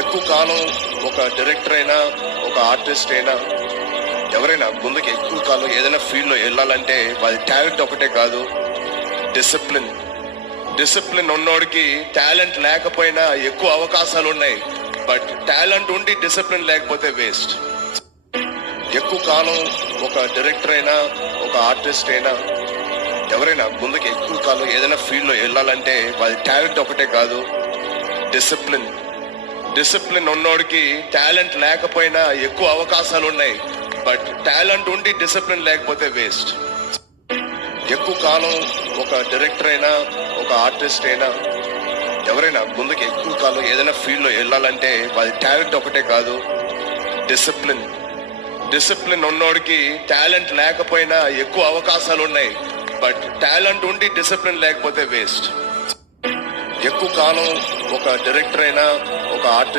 ఎక్కువ కాలం ఒక డైరెక్టర్ అయినా ఒక ఆర్టిస్ట్ అయినా ఎవరైనా ముందుకు ఎక్కువ కాలం ఏదైనా ఫీల్డ్లో వెళ్ళాలంటే వాళ్ళ టాలెంట్ ఒకటే కాదు, డిసిప్లిన్ ఉన్నోడికి టాలెంట్ లేకపోయినా ఎక్కువ అవకాశాలు ఉన్నాయి. బట్ టాలెంట్ ఉండి డిసిప్లిన్ లేకపోతే వేస్ట్. ఎక్కువ కాలం ఒక డైరెక్టర్ అయినా ఒక ఆర్టిస్ట్ అయినా ఎవరైనా ముందుకు ఎక్కువ కాలం ఏదైనా ఫీల్డ్లో వెళ్ళాలంటే వాళ్ళ టాలెంట్ ఒకటే కాదు, డిసిప్లిన్ ఉన్నోడికి టాలెంట్ లేకపోయినా ఎక్కువ అవకాశాలు ఉన్నాయి. బట్ టాలెంట్ ఉండి డిసిప్లిన్ లేకపోతే వేస్ట్. ఎక్కువ కాలం ఒక డైరెక్టర్ అయినా ఒక ఆర్టిస్ట్ అయినా ఎవరైనా ముందుకు ఎక్కువ కాలం ఏదైనా ఫీల్డ్లో వెళ్ళాలంటే వాళ్ళ టాలెంట్ ఒకటే కాదు, డిసిప్లిన్ ఉన్నోడికి టాలెంట్ లేకపోయినా ఎక్కువ అవకాశాలు ఉన్నాయి. బట్ టాలెంట్ ఉండి డిసిప్లిన్ లేకపోతే వేస్ట్. ఎక్కువ కాలం ఒక డైరెక్టర్ అయినా ఒక ఆర్టిస్ట్